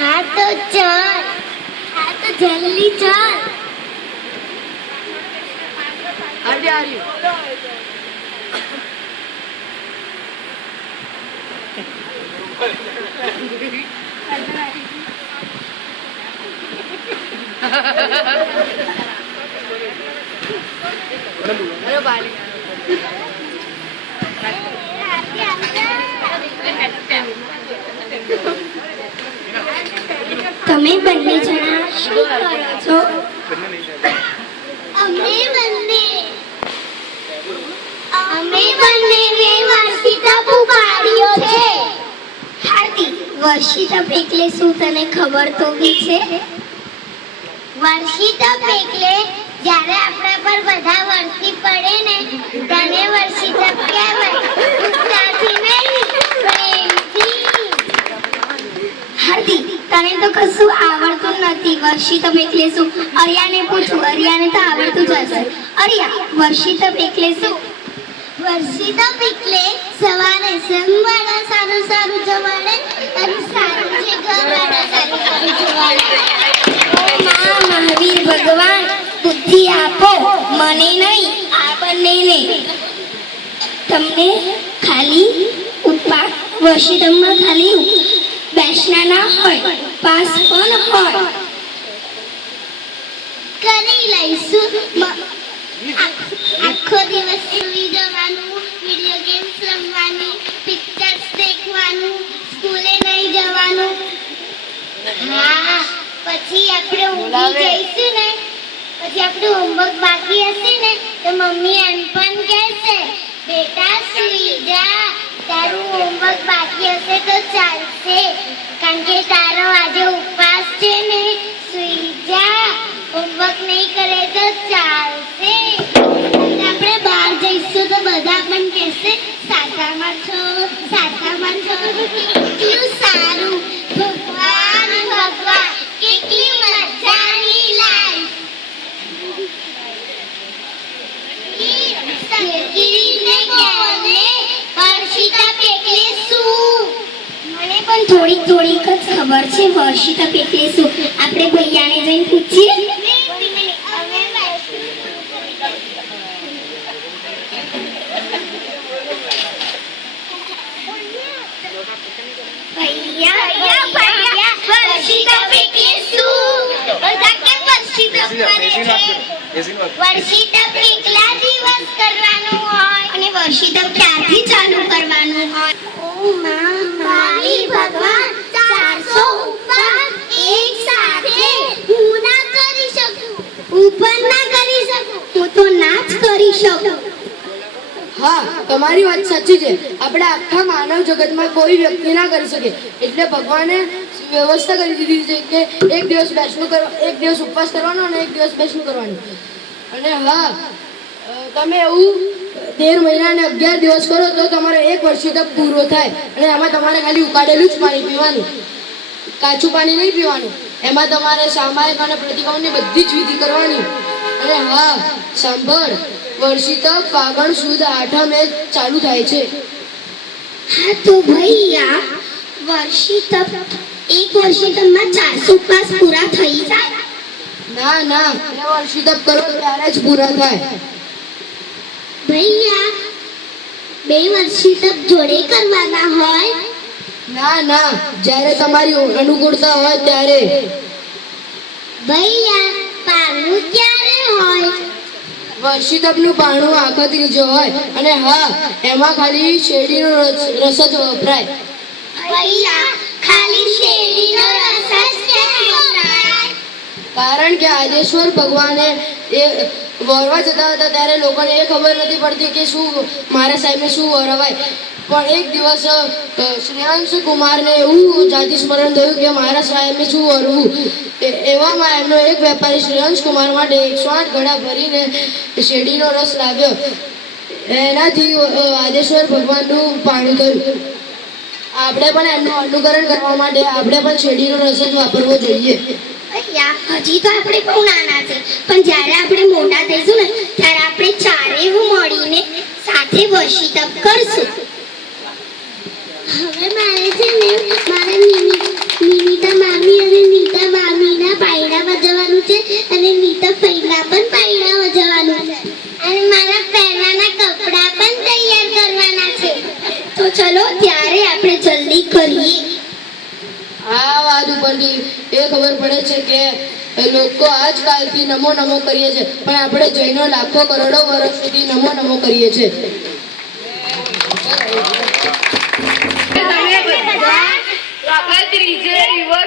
हाँ तो चल, हाँ तो जल्दी चल। તમે બંને જણા શું કરો છો? અમે બંને વર્ષિતા પુકાર્યો છે. હાર્દિક, વર્ષિતા એટલે શું તને ખબર તો બી છે? વર્ષિતા એટલે જ્યારે આપણા પર બધા વરસી પડે ને તેને વર્ષિતા કહેવાય. ઉત્સાહથી નહીં, પ્રેમથી. હાર્દિક, તને તો કશું આવડતું નથી. વર્ષિતા એટલે શું? અરિયાને પૂછું. અરિયાને તો આવડતું જ હશે. અરિયા, વર્ષિતા એટલે શું? વર્ષિતા એટલે સવારે સંવાડા સારું સારું જવાડે અને સારું છે ગવાડા સારું સારું જવાડે. ઓ માં મહાવીર ભગવાન, બુદ્ધિ આપો, મને નહીં આ બંનેને. તમને ખાલી વર્ષિતામાં ખાલી બેસના ના હોય, પાસ પણ હોય. કરી લઈશું. આખો દિવસ સુઈ જવાનું, વિડિયો ગેમ્સ રમવાની, પિક્ચર્સ દેખવાનું, સ્કૂલે નહીં જવાનું. હા, પછી આપણે ઊંઘી જઈશું ને, પછી આપણું હોમવર્ક બાકી હશે ને તો મમ્મી એમ પણ કહેશે, બેટા સુઈ જા, તારું હોમવર્ક બાકી હશે તો ચાલશે, કારણ કે તારો આજે ઉપવાસ છે ને, સુઈ જા, હોમવર્ક નહીં કરે તો ચાલશે. આપણે બહાર જઈશું તો બધા પણ કહેશે, સાચામાં છો, સાચામાં છો. કેટલું સારું. ભગવાન ભગવાન, કેટલી મજાની લાઈફ. સગીરને કહેને વર્ષિતા એટલે શું? મને પણ થોડીક જ ખબર છે વર્ષિતા એટલે શું. આપણે ભૈયાને જઈને પૂછીએ. વર્ષિતપ એકલા દિવસ કરવાનું હોય અને વર્ષિતપ ક્યારથી ચાલુ કરવાનું હોય? ઓ મારી ભગવાન, 400 ઉપવાસ એક સાથે હું ના કરી શકું. ઉપર ના કરી શકું, હું તો ના જ કરી શકું. હા, તમારી વાત સાચી છે. આપણે આખા માનવ જગતમાં કોઈ વ્યક્તિ ના કરી શકે, એટલે ભગવાને વ્યવસ્થા કરી દીધી છે કે એક દિવસ ઉપવાસ કરવાનો અને એક દિવસ બેસણું કરવાનું. અને હા, તમે એવું 13 મહિના અને 11 દિવસ કરો તો તમારો એક વર્ષિતપ પૂરો થાય. અને એમાં તમારે ખાલી ઉકાળેલું જ પાણી પીવાનું, કાચું પાણી નહીં પીવાનું. એમાં તમારે સામાયિક અને પ્રતિક્રમણની બધી જ વિધિ કરવાની. અને હા સાંભળ, વર્ષિતપ ફાગણ સુદ 8 ચાલુ થાય છે. હા તો ભૈયા, એક વર્ષિતપમાં 400 ઉપવાસ પૂરા થઈ જાય? ના, વર્ષિતપ કરો ત્યારે જ પૂરા થાય. ભૈયા, 2 વર્ષિતપ જોડે કરવાના હોય? ના, જ્યારે તમારી અનુકૂળતા હોય ત્યારે. ભૈયા, પારણું ક્યારે હોય? વર્ષિતપનું પારણું આખો ત્રીજો હોય. અને હા, એમાં ખાલી શેરડીનો રસ જ વપરાય. ભૈયા, ખાલી શેરડીનો રસ જ કેમ વપરાય? કારણ કે આદેશ્વર ભગવાને એ વરવા જતા હતા ત્યારે લોકોને એ ખબર નથી પડતી કે શું મારા સાહેબને શું વરવાય. પણ એક દિવસ શ્રેયાંશ કુમારને એવું જાતિ સ્મરણ થયું કે મારા સાહેબને શું વરવું. એવામાં એમનો એક વેપારી શ્રેયાંશ કુમાર માટે 108 ઘડા ભરીને શેરડીનો રસ લાવ્યો. એનાથી આદેશ્વર ભગવાનનું પાણી થયું. આપણે પણ એમનું અનુકરણ કરવા માટે આપણે પણ શેરડીનો રસ જ વાપરવો જોઈએ. હજી તો આપણે બહુ નાના છે, પણ જ્યારે પછી તપ કરશું. હવે મારે છે ને મારા નિમિતા મામી અને નીતા મામીના પાયણામાં જવાનું છે અને નીતા ફઈના પણ પાયણામાં જવાનું છે અને મારા પહેરવાના કપડાં પણ તૈયાર કરવાના છે. તો ચલો ત્યારે આપણે જલ્દી કરીએ. આ વાત ઉપરથી એ ખબર પડે છે કે લોકો આજકાલથી નમો નમો કરીએ છે, પણ આપણે જૈનો લાખો કરોડો વર્ષ સુધી નમો નમો કરીએ છે. આપણે ત્રીજે રિવર